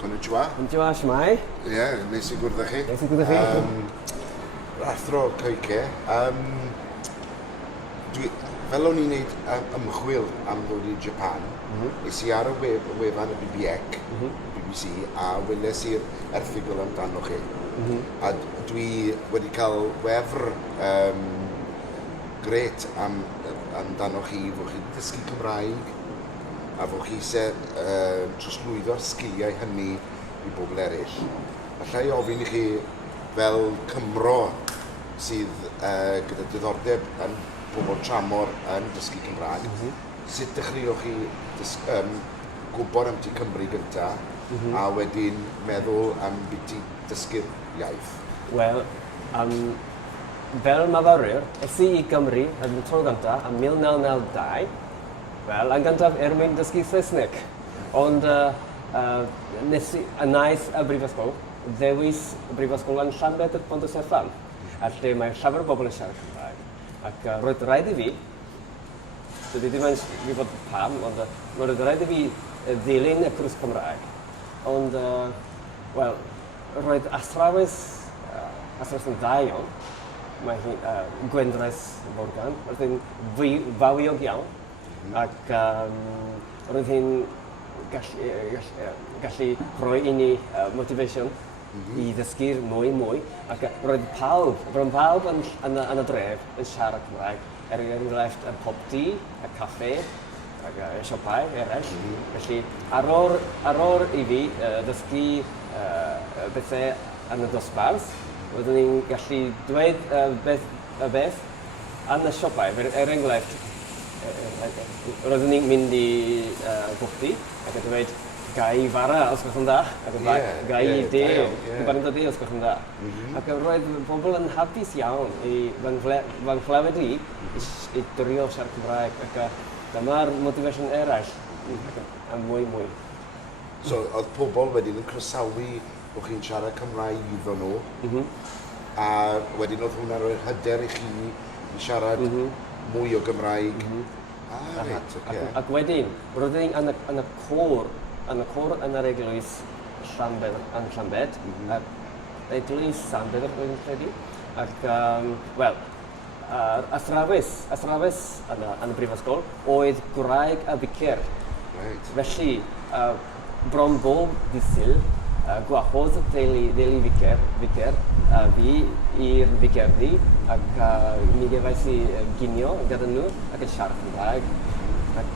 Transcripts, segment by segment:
Konnichiwa. Konnichiwa, shmai. Ie, nes I gwrdd â chi. Nes I gwrdd â chi. Athro Koike. Fel o'n i'n neud ymchwil am ddod I Japan, nes I ar y wefan y BBC, a weles i'r erthigol amdano chi. A dwi wedi cael wefr gret amdano chi, fod chi wedi dysgu Cymraeg, a fod chi trosglwyddo'r sgiliau hynny I bobl eraill. Alla I ofyn I chi fel Cymro sydd gyda diddordeb yn bobl tramor yn dysgu Cymraeg, sut dechreuwch chi gwybod am ti Cymru gyntaf, a wedyn meddwl am beth I dysgu'r iaith? Wel, fel myfyriwr, es I Gymru yn y tro gyntaf yn 1992, wel, yn gyntaf mwyn dysgu Saesneg. Ond nes I yn naeth y Mhrifysgol, ddewis y Mhrifysgol yn Llanbed y Pont y Sefan, a lle mae llawer o bobl yn siarad Cymraeg. Ac roedd rhaid I fi, dydy ddim yn gwybod pam, ond roedd rhaid I fi ddilyn y cwrs Cymraeg. Ond, wel, roedd athrawes yn dda iawn. Mae hi Gwendrais Morgan, roedd hi'n fawiog iawn. Ac roedd hi'n gallu rhoi I ni motivation I ddysgu'r mwy. Ac roedd pawb yn y dref yn siarad Cymraeg. Enghraifft y pop tea, y caffe, ac y siopau eraill. Felly, ar ôl I fi ddysgu bethau yn y dosbarth, roeddwn ni'n gallu dweud beth yn y siopau. Enghraifft, roeddwn ni'n mynd I gwchdi ac yn dweud gai fara os gwch yn dda, ac gai de, gwybod yn os gwch yn dda. Ac roedd bobl yn hapus iawn I fan chlywed I drio siarad Cymraeg, ac dyma'r motivation eraill am mwy. So, oedd pobl wedyn yn croesawu bod chi'n siarad Cymraeg iddyn nhw, a wedyn oedd hwnna roi'r hyder I chi I siarad mwy o Gymraeg. Ac wedyn, roeddwn ni yn y côr yn yr eglwys Llanbed, eglwys Llanbed roedd yn credu. Ac, wel, athrawes yn y Mhrifysgol oedd gwraig a bicer. Felly, bron bob disil, gwahodd deulu ficer fi i'r ficerdi, ac mi gefais I ginio gyda nhw ac yn siarad Cymraeg. Ac,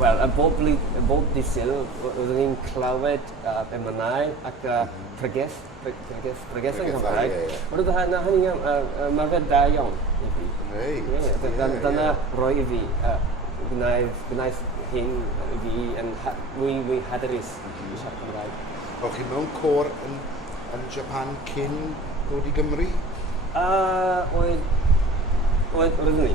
wel, bob disil, roeddwn ni'n clywed emynau ac pregeth yn Cymraeg. Roedd hynny'n marfer da iawn I fi. Dyna roi I fi, gwnaeth hyn I fi yn mwy hyderus I siarad Cymraeg. O'ch chi mewn côr yn Japan cyn dod I Gymru? Roeddwn ni.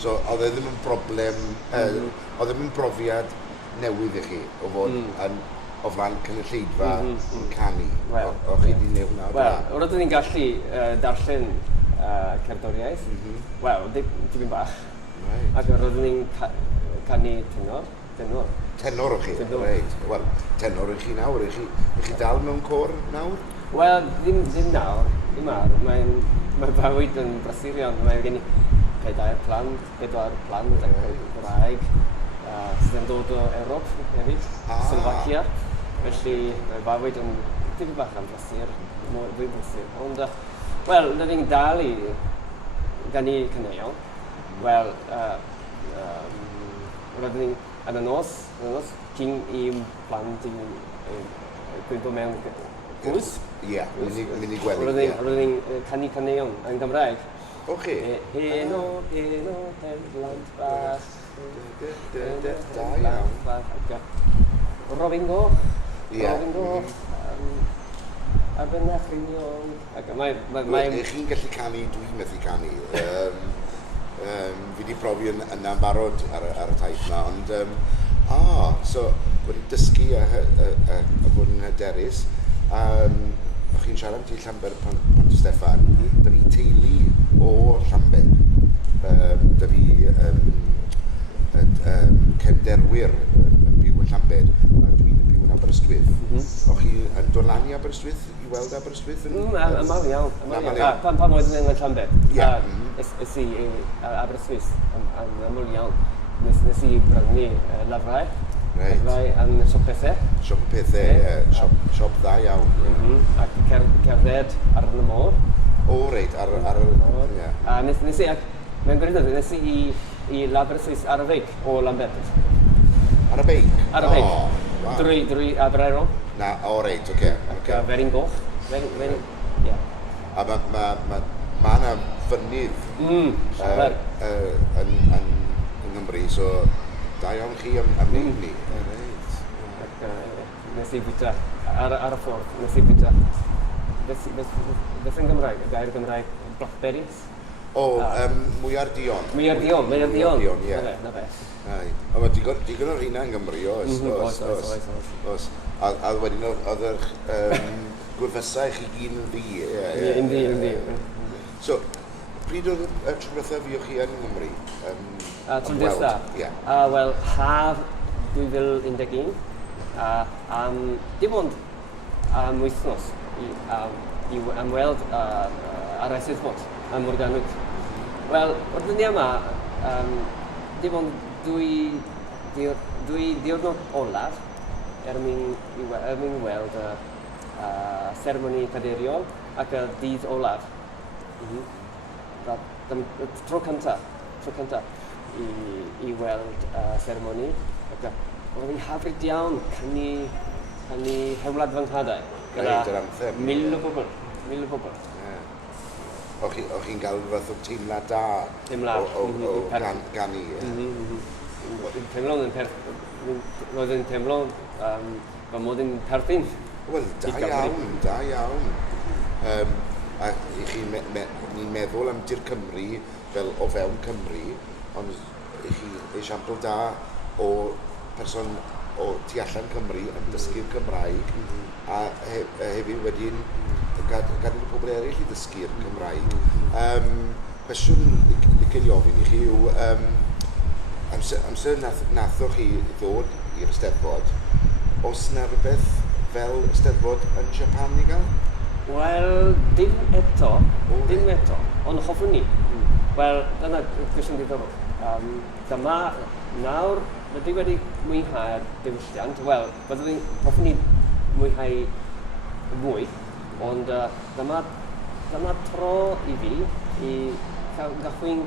So, oedd ddim yn broblem, oedd ddim yn brofiad newydd I chi o fod o flan cynulleidfa yn canu. O'ch chi wedi newid hwnna? Wel, roeddwn ni'n gallu darllen cerddoriaeth. Wel, dipyn bach. Ac roeddwn ni'n canu tenor. Tenor o'ch chi? Wel, tenor o'ch chi nawr. O'ch chi dal mewn côr nawr? Wel, ddim nawr. Mae bywyd yn brysurion. Mae gen I 4 plant ac Gymraeg sydd yn dod o Ewrop hefyd, Slovacia. Felly mae bywyd yn dipyn bach am brysur, fwy brysur. Ond, wel, rydyn ni'n dal I gan I caneuon. Wel, rydyn ni yn y nos, cyn I plant I gwybod mewn gwrs. Ie, mynd I gwely. Rydyn ni'n canu caneuon yn Gymraeg. Oce. Heno, blant bach. Da iawn. Robin Goch. Arbenach Rinion. Chi'n gallu canu, dwi'n methu canu. Fi wedi profi yna'n barod ar y taith yna, ond so wedi dysgu a bod yn hyderus. O'ch chi'n siarad am ti Llanbed Pont Steffan, da fi teulu o Llanbed. Da fi cefnderwyr yn byw yn Llanbed, a dwi'n byw yn Aberystwyth. O'ch chi yn dod lan i Aberystwyth i weld Aberystwyth? Amal iawn. Pan oedd yn Llanbed. Ys i Aberystwyth yn aml iawn. Nes i brynu lafrau. Lafrau yn siop pethau. Siop pethau, ie. Siop dda iawn. Ac cerdded ar y môr. O, reit, ar y môr. Nes i, mewn gwirionedd, nes i Aberystwyth ar y feic o Llanbed. Ar y beic? Ar y beic. Drwy Aberero. Na, o reit, oce. Ac ferin goch. A ma yna fynydd yn Nghymru, so da iawn chi am wneud ni. Nes i bwyta ar y ffordd, nes i bwyta. Beth yn Gymraeg? Y gair Gymraeg blackberries? O, mwyar dion. Mwyar dion, ie. Na beth. Mae digon o'r hynna yn Gymru, oes. A wedyn oedd yr gwrfysau chi gyd yn ddi. Yndi. So, pryd oedd y tro bethau fi o chi yn Gymru? Tro bethau? Wel, haf 2011. Dim ond am wythnos i ymweld ar Eisteddfod am Morgannwg. Wel, o'r dyddiau yma, dim ond dwy diwrnod olaf mwyn weld seremoni cadeiriol ac y dydd olaf. Tro cyntaf i weld seremoni. Oedd hi'n hyfryd iawn canu hewlad fy nghadau. Gyda 1,000 o bobl. O'ch chi'n cael fath o teimlad da o ganu? Roedd yn teimlo'n fy mod yn perthyn. Wel, da iawn. A ni'n meddwl am Dir Cymru fel o fewn Cymru, ond chi esiampl da o person o tu allan Cymru yn dysgu'r Gymraeg a hefyd wedyn gadael y pobl eraill i ddysgu'r Gymraeg. Cwestiwn licen i ofyn i chi yw amser nathoch chi ddod i'r Eisteddfod, oes yna rhywbeth fel Eisteddfod yn Japan i gael? Wel, dim eto, ond hoffwn ni. Wel, dyna cwestiwn diddorol. Dyma nawr, rydw i wedi mwynhau'r diwylliant. Wel, hoffwn ni mwynhau mwy, ond dyma tro i fi i gychwyn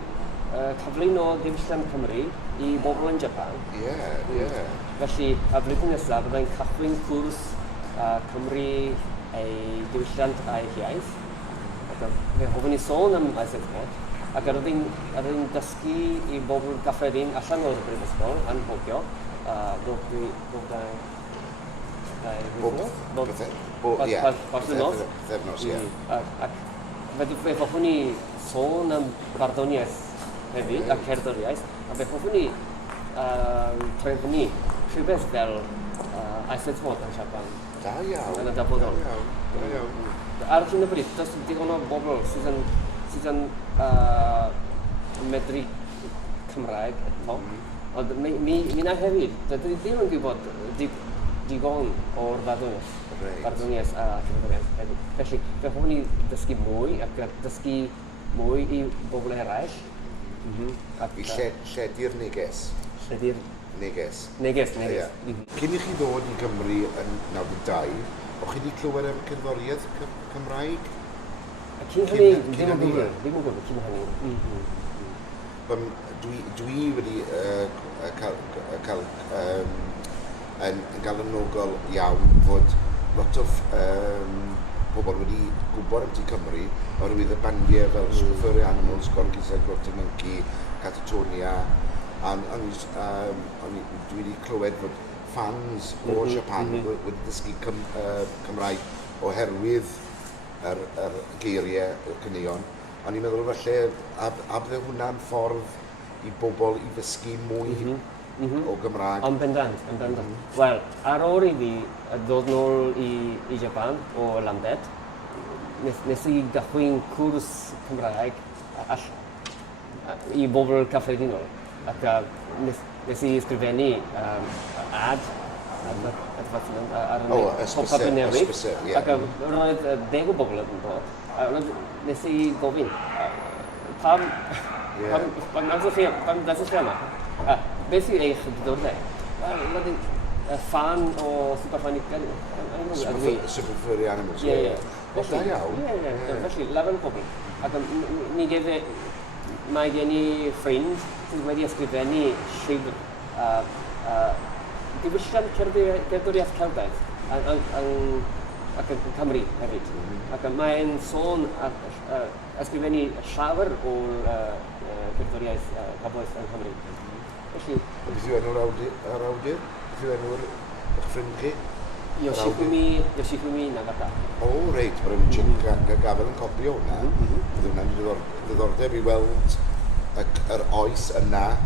cyflwyno diwylliant Cymru i bobl yn Japan. Felly, a flwyddyn nesaf, byddai'n cychwyn cwrs Cymru ei diwylliant a'i hiaith. Fe hoffwn i sôn am Eisteddfod, ac ar ydyn dysgu i bobl gyffredin allan o'r Mhrifysgol yn hogio. Bythefnos, ie. Ac fe hoffwn i sôn am barddoniaeth hefyd, ac cerddoriaeth, a fe hoffwn i trefnu rhywbeth fel Eisteddfod yn Japan. Da iawn. Yn y dyfodol. Ar hyn o bryd, does digon o bobl sydd yn medru Cymraeg eto. Ond mi na hefyd, dydw i ddim yn gwybod digon o'r barddoniaeth a cerddoriaeth hefyd. Felly, fe hoffwn i dysgu mwy ac dysgu mwy i bobl eraill. I lledu'r neges? Neges. Cyn i chi ddod i Gymru yn 92, o'ch chi wedi clywed am cerddoriaeth Cymraeg? Cyn hynny, ddim yn gwybod cyn hynny. Dwi wedi cael yn ogol iawn fod lot o bobl wedi gwybod am ti Cymru oherwydd y bandiau fel Scruffer Animals, Gorgis a Grotty Monkey, Catatonia. Dwi wedi clywed fod fans o Japan wedi dysgu Cymraeg oherwydd yr geiriau y caneuon. Ond i'n meddwl falle, a bydde hwnna'n ffordd i bobl i ddysgu mwy o Gymraeg? Yn bendant. Wel, ar ôl i fi ddod nôl i Japan o Llanbed, nes i gychwyn cwrs Cymraeg i bobl cyffredinol. Ac nes i ysgrifennu ad ar y pop-up yn newid. Ac roedd 10 o bobl yn dod. Nes i gofyn, pam ddysgwch chi yma? Beth yw eich diddordeb? Roedd yn fan o superfan Super animals. Da iawn. Felly, lafon o bobl. Ac ni gefe, mae gen i ffrind sydd wedi ysgrifennu llyfr diwylliant cerddoriaeth Celtaidd ac yn Cymru hefyd. Ac mae'n sôn ysgrifennu llawer o'r cerddoriaeth cafodd yn Cymru. Felly... Beth yw enw'r awdur? Beth yw enw'r eich ffrind chi? Yoshifumi Nagata. O, reit, mae'n rhaid i gafel yn copi o hwnna. Bydd hwnna'n diddordeb i weld yr oes yna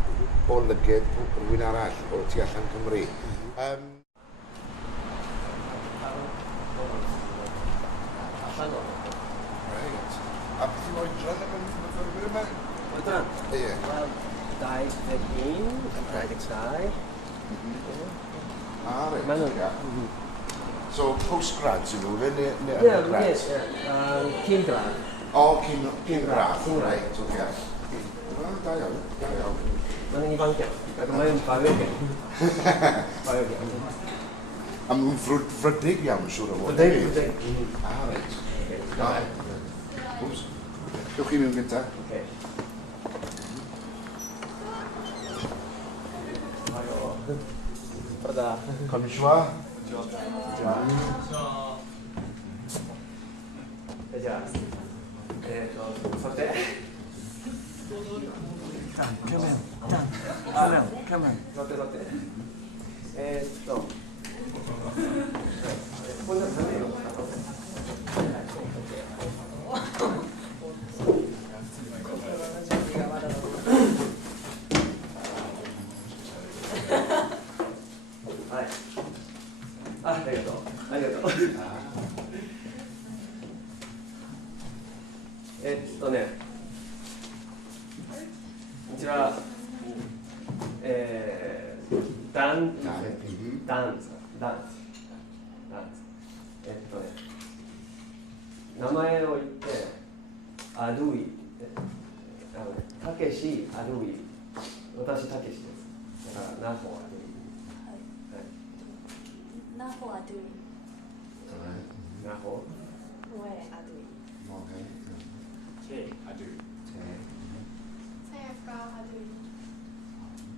o lyged rhywun arall o tu allan Cymru. Reit. A beth yw oedran yn myfyrwyr yma? Oedran? Ie. Wel, 21, 22. Reit. So, postgrads yw nhw, neu undergrads? Cyn-grad. O, cyn-grad, reit, oce. Da iawn. Mae'n ifancio, ac mae'n fawr gen. A mae'n frydig iawn, siwr o fod. Frydig. Reit. Wws. Dewch chi mewn gynta. Prada. Konnichiwa. Come on. Takeshi Koike. 私たけしです。だからナホアドゥイ。ナホアドゥイ。ナホ。Whereアドゥイ。Cheアドゥイ。さやかアドゥイ。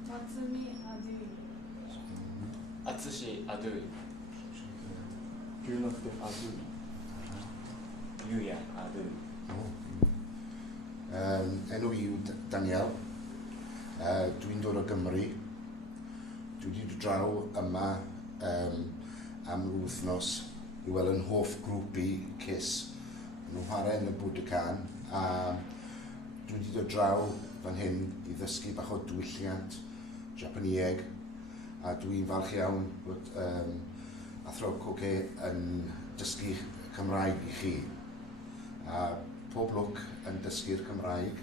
松見アドゥイ。あつしアドゥイ。じゅなくてアドゥイ。ゆうやアドゥイ。Enw i yw Daniel. Dwi'n dod o Gymru. Dwi wedi dod draw yma am wythnos i weld yn hoff grŵp i Kiss. Nhw'n chwarae yn y Bwdican. A dwi wedi dod draw fan hyn i ddysgu bach o diwylliant Japaneeg. A dwi'n falch iawn bod Athro Koike yn dysgu Cymraeg i chi. A pob lwc yn dysgu'r Cymraeg.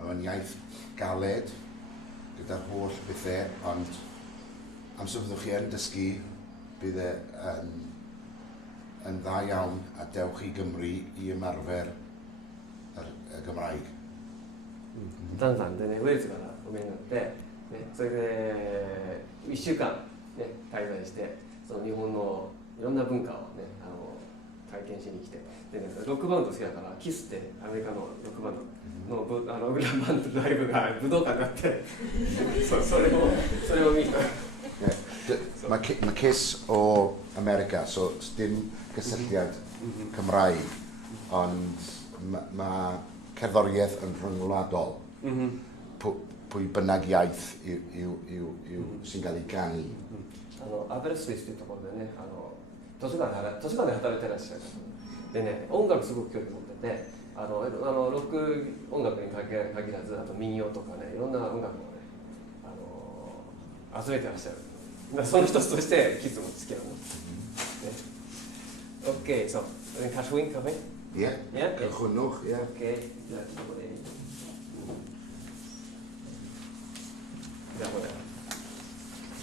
Mae'n iaith galed gyda'r holl bethau, ond amser byddwch chi yn dysgu bydd yn dda iawn a dewch i Gymru i ymarfer y Gymraeg. ダンさんでね、ウェールズからお見えになって、ね、それで1週間、ね、滞在して、その日本のいろんな文化をね、体験しに来て、でね、ロックバンド好きだから、キスってアメリカのロックバンドの裏バンドライブが武道館になってそれを見た。Mae Kiss o America, so dim gysylltiad Cymraeg, ond mae cerddoriaeth yn rhyngwladol. Pwy bynnag iaith sy'n cael ei ganu. アベルスイスというところでね、図書館で働いてらっしゃる方でね、音楽すごく興味持ってて、ロック音楽に限らず、あと民謡とかね、いろんな音楽をね、集めてらっしゃる。その一つとしてキッズも好きなの。Okay, so kannst du einen Kaffee? Ja, genoeg, ja. Okay, ja,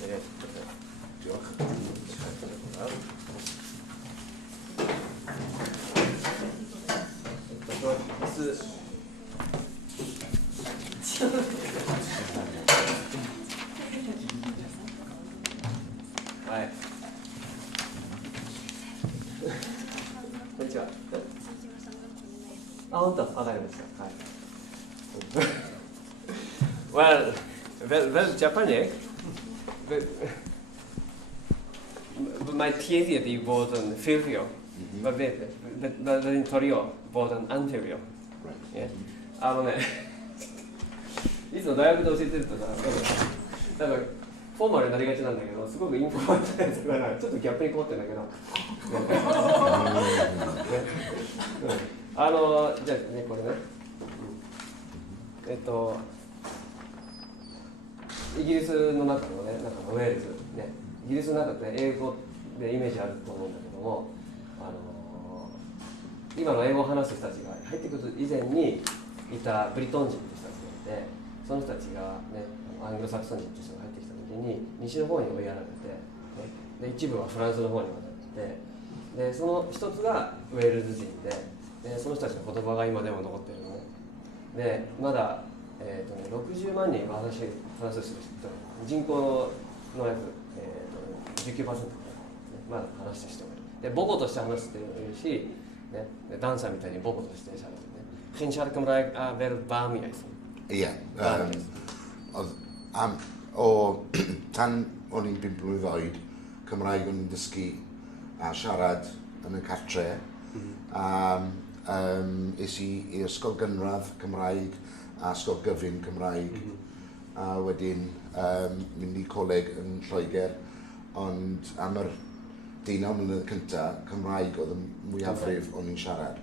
ja, Diolch. はい。こんにちは。あ、本当、わかりました。はい。Well, Japaner, my theory di bod yn ffurfio, mae'n torio bod yn anffurfio. Ne, いつも大学で教えてるとさ、なんかフォーマルになりがちなんだけど、すごくインフォーマルなやつだからちょっとギャップに困ってるんだけど。じゃあね、これね。イギリスの中のね、なんかウェールズね、イギリスの中って英語でイメージあると思うんだけども、今の英語を話す人たちが入ってくる以前にいたブリトン人って人たちがいて、その人たちがね、アングロサクソン人って人が入ってきた時に西の方に追いやられて、ね、で一部はフランスの方に渡って、でその一つがウェールズ人で、その人たちの言葉が今でも残ってるのね。でまだ60万人話す人、人口の約、19%、まだ話してる人がいる。で母語として話してる人もいるし、ね、ダンサーみたいに母語としてしゃべるね。Geen Cymraeg fel bamiaith. Ie. O tan o'n i'n 5 blwydd oed, Cymraeg o'n i'n dysgu a siarad yn y cartre. Es i ysgol gynradd Cymraeg a ysgol gyfun Cymraeg. A wedyn mynd i coleg yn Lloegr, ond am yr 19 mlynedd cyntaf, Cymraeg oedd y mwyafrif o'n i'n siarad.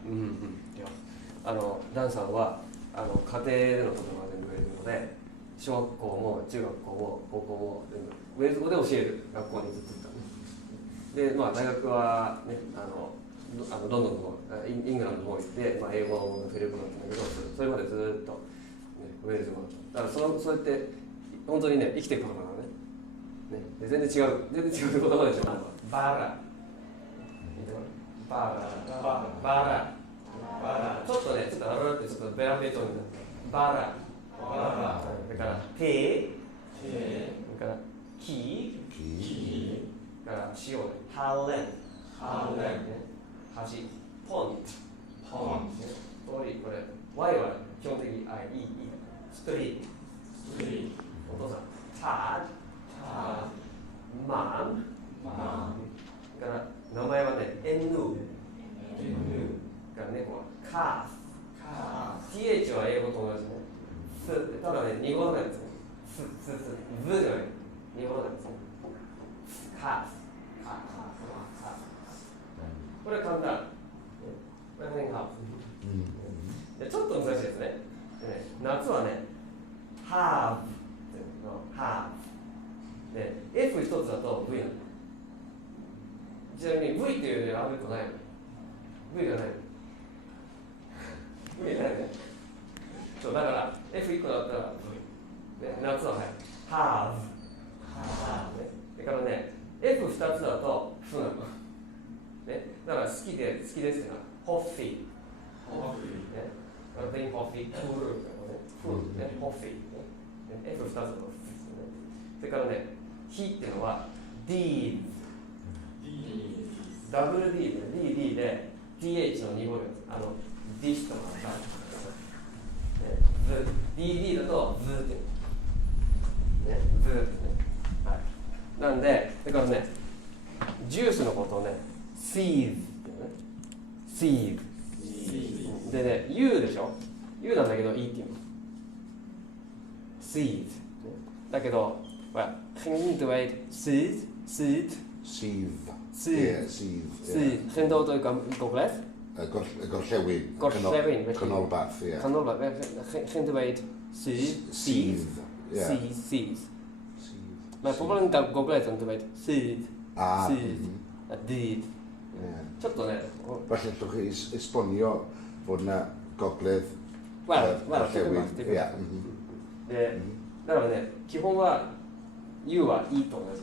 ダンさんは家庭でのことが全部ウェールズ語で、小学校も中学校も高校も全部ウェールズ語で教える学校にずっと行ったんです。で、まあ、大学は、ね、ロンドンの方、イングランドの方行って、まあ、英語のフィレル語だったんだけど、それまでずっと、ね、ウェールズ語だった。だからそうやって本当にね、生きていく言葉なのね。で全然違う言葉でしょ。バラ、ちょっとね、ちょっとってちょっとベラベートになって、バラ、それからテ、それからキ、それから塩、ハレン、端、ポン、これ、Y は基本的にE、ストリート、お父さん、ター、マン、から名前はね、N、から猫はカーフ、TH は英語と同じね。ただね、濁らないんですね。ブじゃない。濁らないんですね。カーフ。これは簡単。これはね、ハーフ。ちょっと難しいですね。夏はね、ハーフ。ハーフ。で、F 一つだと V なの。ちなみに V っていうアルファベットないの。V がないの。V ないね。そうだから F1 個だったら V、ね、夏はね、ハーフ、だからね、F2 つだとフなの、ね、だから好きですっていうのはホッフィー、ね、ベインホッフィー、クールフ、ね、ホッフィー、ね、F2 つだとフですね。それからね、ヒっていうのは D、ダブル D で DD で TH の濁るやつ、ディストのDD だとブーってね、ブーってね、はい。なんで、だからね、ジュースのことをね、シーズっていうね、シーズ。でね、U でしょ ?U なんだけど E っていうの。シーズ。だけど、ging niet te weten, sydd. Geen dood ook aan goblet? Gorllewin. Canolbarth, ie. Geen te weten, sydd. Mae pobl yn goblet yn dweud sydd, a dyd. ちょっとね、 Felly llwch chi esbonio fod yna gogledd Gorllewin. で、だからね、基本は U は E と同じ。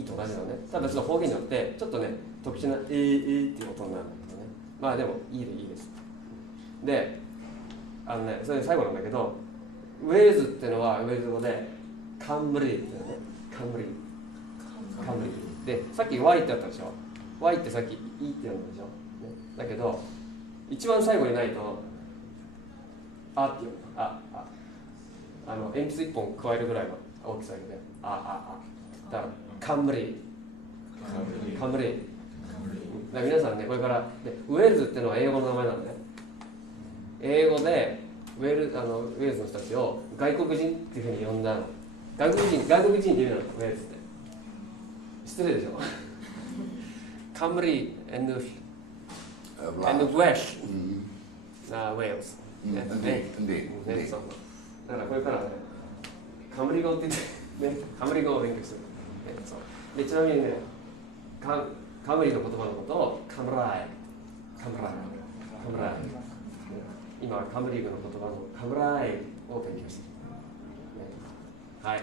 E と同じなのね。ただちょっと方言によってちょっとね、特殊なっていう音になるんだけどね。まあでも E でいいです。で、それ最後なんだけど、ウェールズっていうのはウェールズ語でカンブリーっていうのね。カンブリー。カムリで、さっき Y ってあったでしょ。 Y ってさっき E ってやるんでしょ、ね、だけど一番最後にないとあって読む。鉛筆1本加えるぐらいの大きさでね、だからカムリだから皆さんね、これからでウェールズっていうのは英語の名前なんでね、英語でウェールズの人たちを外国人っていうふうに呼んだの。外国人って意味なの、ウェールズって。失礼でしょ。カムリand Welsh、ウェールズ。だからこれからね、カムリ語って言って、ね、カムリ語を勉強する。でちなみにね、カムリの言葉のことをカムライ。今、カムリ語の言葉のカムライを勉強してる。はい。